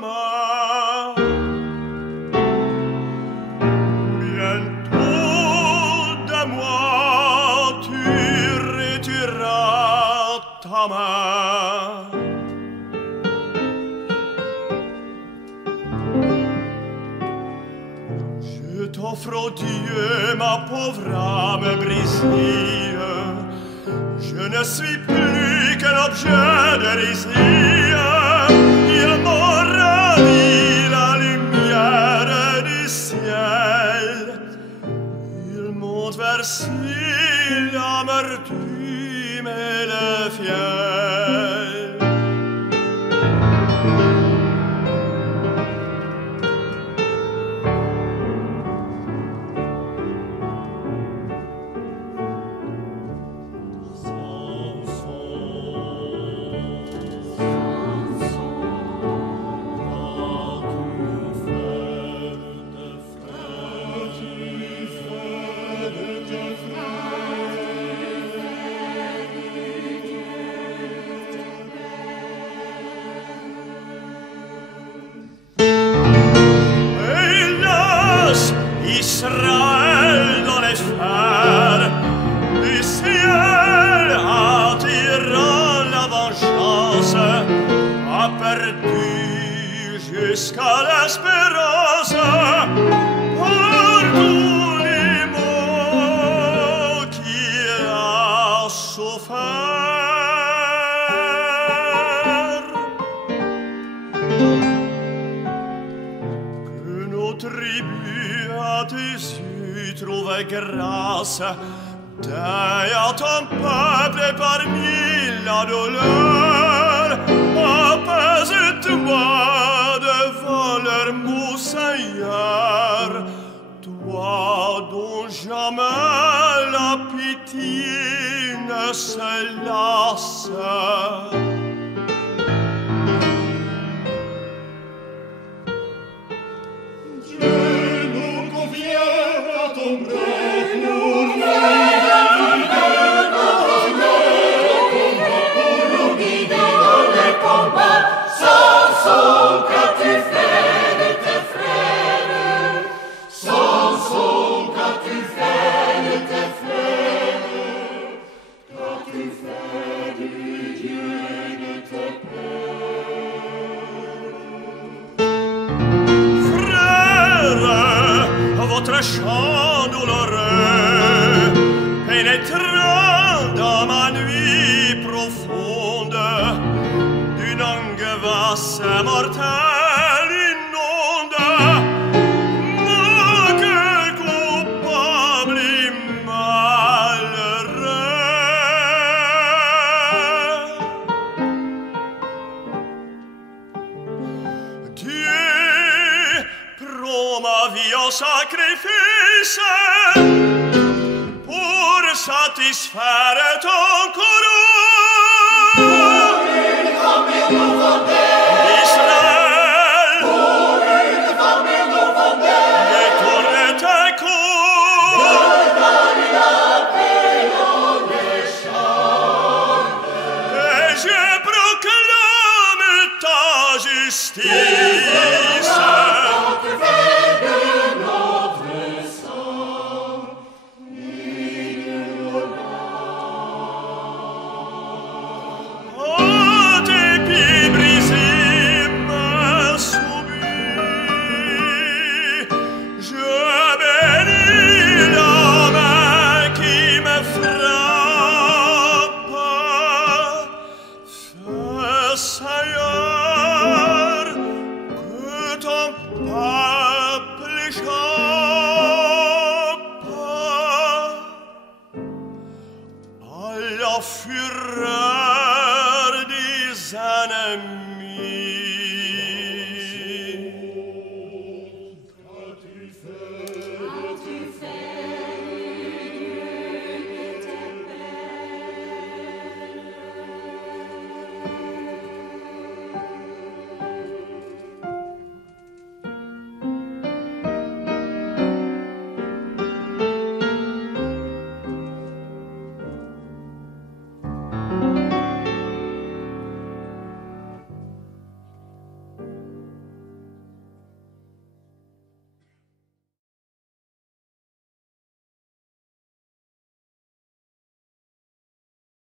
main. Bientôt de moi tu retireras ta main. Je t'offre, oh Dieu, ma pauvre âme brisée. Je ne suis plus qu'un objet d'hérésie. Il m'a ravi la lumière du ciel. Il monte vers l'amertume et le fiel. Israël dans les fers du ciel attirant la vengeance a perdu jusqu'à l'espérance par tous les maux qu'il a souffert. Que nos tribus à tes yeux trouver grâce, deuil à ton peuple épargner la douleur, apaise-toi devant leur mot Seigneur, toi dont jamais la pitié ne se lasse. Votre chant douloureux, pénétrant dans ma nuit profonde, d'une angoisse mortelle inonde, mon cœur coupable et malheureux. Dieu prends ma vie en sacrifice pour satisfaire ton courroux. Israël, détourne tes coups et je proclame ta justice. Seigneur, que ton peuple échappe à la fureur des ennemis.